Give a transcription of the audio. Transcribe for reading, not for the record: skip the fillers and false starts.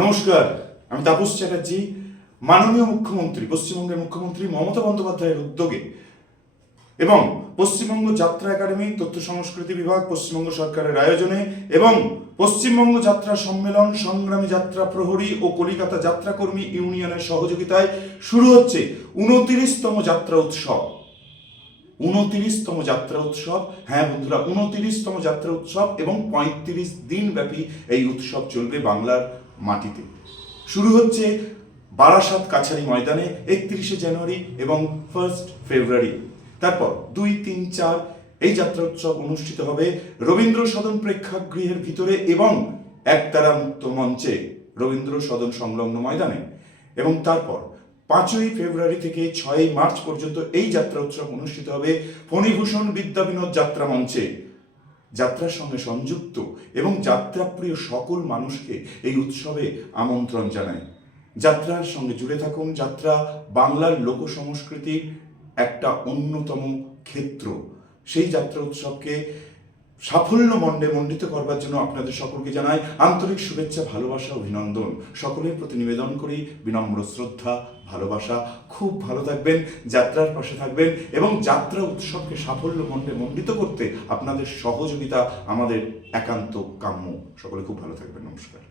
নমস্কার, আমি তাপস চ্যাটার্জি। মাননীয় মুখ্যমন্ত্রী, পশ্চিমবঙ্গের মুখ্যমন্ত্রী মমতা বন্দ্যোপাধ্যায়ের উদ্যোগে এবং পশ্চিমবঙ্গ যাত্রা একাডেমি, তথ্য সংস্কৃতি বিভাগ, পশ্চিমবঙ্গ সরকারের আয়োজনে এবং পশ্চিমবঙ্গ যাত্রা সম্মেলন, সংগ্রামী যাত্রা প্রহরী ও কলিকাতা যাত্রাকর্মী ইউনিয়নের সহযোগিতায় শুরু হচ্ছে 29তম যাত্রা উৎসব। 29তম যাত্রা উৎসব, হ্যাঁ বন্ধুরা, 29তম যাত্রা উৎসব এবং 35 দিন ব্যাপী এই উৎসব চলবে বাংলার মাটিতে। শুরু হচ্ছে বারাসাত কাছারি ময়দানে 31শে জানুয়ারি এবং 1 ফেব্রুয়ারি। তারপর 2, 3, 4 এই যাত্রা উৎসব অনুষ্ঠিত হবে রবীন্দ্র সদন প্রেক্ষাগৃহের ভিতরে এবং একতারা মুক্ত মঞ্চে, রবীন্দ্র সদন সংলগ্ন ময়দানে। এবং তারপর 5ই ফেব্রুয়ারি থেকে 6ই মার্চ পর্যন্ত এই যাত্রা উৎসব অনুষ্ঠিত হবে ফণীভূষণ বিদ্যাবিনোদ যাত্রা মঞ্চে। যাত্রার সঙ্গে সংযুক্ত এবং যাত্রাপ্রিয় সকল মানুষকে এই উৎসবে আমন্ত্রণ জানাই। যাত্রার সঙ্গে জুড়ে থাকুন। যাত্রা বাংলার লোক সংস্কৃতির একটা অন্যতম ক্ষেত্র। সেই যাত্রা উৎসবকে সাফল্য মণ্ডিত করবার জন্য আপনাদের সকলকে জানাই আন্তরিক শুভেচ্ছা, ভালোবাসা, অভিনন্দন। সকলের প্রতি নিবেদন করি বিনম্র শ্রদ্ধা, ভালোবাসা। খুব ভালো থাকবেন, যাত্রার পাশে থাকবেন এবং যাত্রা উৎসবকে সাফল্য মণ্ডিত করতে আপনাদের সহযোগিতা আমাদের একান্ত কাম্য। সকলে খুব ভালো থাকবেন। নমস্কার।